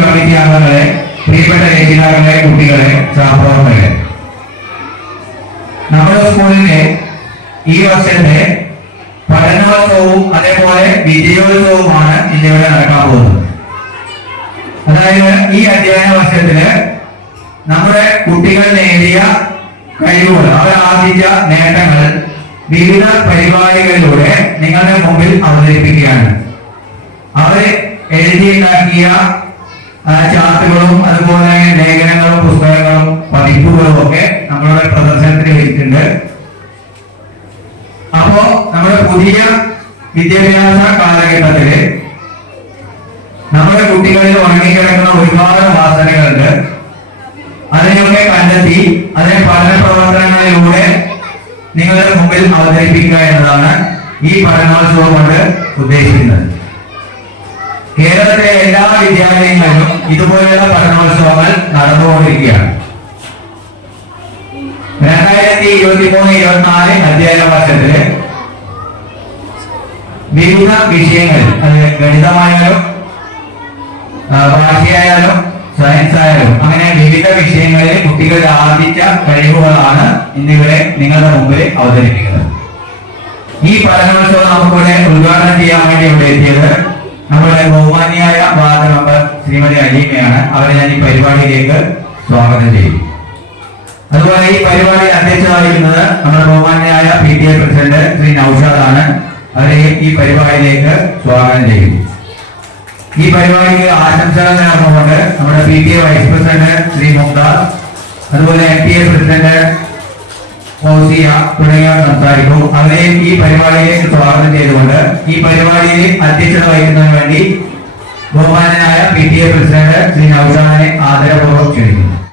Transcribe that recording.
Committee അംഗങ്ങളെ പ്രിയപ്പെട്ട രചയിതാക്കളെ കുട്ടികളെ സഹപ്രവർത്തകരെ. നമ്മുടെ സ്കൂളിന്റെ ഈ വർഷത്തെ പഠനോത്സവവും അതേപോലെ വിജയോത്സവവുമാണ് ഇന്നിവിടെ നടക്കാൻ പോകുന്നത്. അതായത് ഈ അധ്യയന വർഷത്തിൽ നമ്മുടെ കുട്ടികൾ നേടിയ കഴിവുകൾ അവർ ആർജിച്ച നേട്ടങ്ങൾ വിവിധ പരിപാടികളിലൂടെ നിങ്ങളുടെ മുമ്പിൽ അവതരിപ്പിക്കുകയാണ്. അവർ എഴുതിയുണ്ടാക്കിയ ചാർട്ടുകളും അതുപോലെ ലേഖനങ്ങളും പുസ്തകങ്ങളും പതിപ്പുകളും ഒക്കെ നമ്മളുടെ പ്രദർശനത്തിന് വെച്ചിട്ടുണ്ട് അപ്പോ നമ്മുടെ പുതിയ വിദ്യാഭ്യാസ കാലഘട്ടത്തിൽ നമ്മുടെ കുട്ടികളിൽ ഉറങ്ങിക്കിടക്കുന്ന ഒരുപാട് വാസനകളുണ്ട്. അതിനെയൊക്കെ കണ്ടെത്തി അതിനെ പഠന പ്രവർത്തനങ്ങളിലൂടെ നിങ്ങളുടെ മുമ്പിൽ അവതരിപ്പിക്കുക എന്നതാണ് ഈ പഠനോത്സവം കൊണ്ട് ഉദ്ദേശിക്കുന്നത്. കേരളത്തിലെ എല്ലാ വിദ്യാലയങ്ങളിലും ഇതുപോലെയുള്ള പഠനോത്സവങ്ങൾ നടന്നുകൊണ്ടിരിക്കുകയാണ്. രണ്ടായിരത്തി ഇരുപത്തി മൂന്ന് ഇരുപത്തിനാല് അധ്യയന വർഷത്തിൽ വിവിധ വിഷയങ്ങൾ അത് ഗണിതമായാലും ഭാഷയായാലും സയൻസ് ആയാലും അങ്ങനെ വിവിധ വിഷയങ്ങളിൽ കുട്ടികൾ ആർജിച്ച കഴിവുകളാണ് ഇന്നിവിടെ നിങ്ങളുടെ മുമ്പിൽ അവതരിപ്പിക്കുന്നത്. ഈ പഠനോത്സവം നമുക്കിവിടെ ഉദ്ഘാടനം ചെയ്യാൻ വേണ്ടി ഇവിടെ എത്തിയത് നമ്മുടെ ബഹുമാനിയായ വാർഡ് മെമ്പർ ശ്രീമതി അലീമയാണ്. അവരെ ഞാൻ ഈ പരിപാടിയിലേക്ക് സ്വാഗതം ചെയ്യും അതുപോലെ ഈ പരിപാടി അധ്യക്ഷത നമ്മുടെ ബഹുമാനിയായ P T A president Shri Noushad ആണ് അവരെ ഈ പരിപാടിയിലേക്ക് സ്വാഗതം ചെയ്യും ഈ പരിപാടിക്ക് ആശംസകൾ നേർന്നുകൊണ്ട് നമ്മുടെ P T A vice president Shri Mumtaz അതുപോലെ M P A president Fousiya തുടങ്ങിയവർ സംസാരിക്കും അവരെ ഈ പരിപാടിയിലേക്ക് സ്വാഗതം ചെയ്തുകൊണ്ട് ഈ പരിപാടിയിൽ അധ്യക്ഷത വഹിക്കുന്നതിന് വേണ്ടി ബഹുമാനായ P T A president Shri നൌസാനെ ആദരപൂർവം ക്ഷണിക്കുന്നു.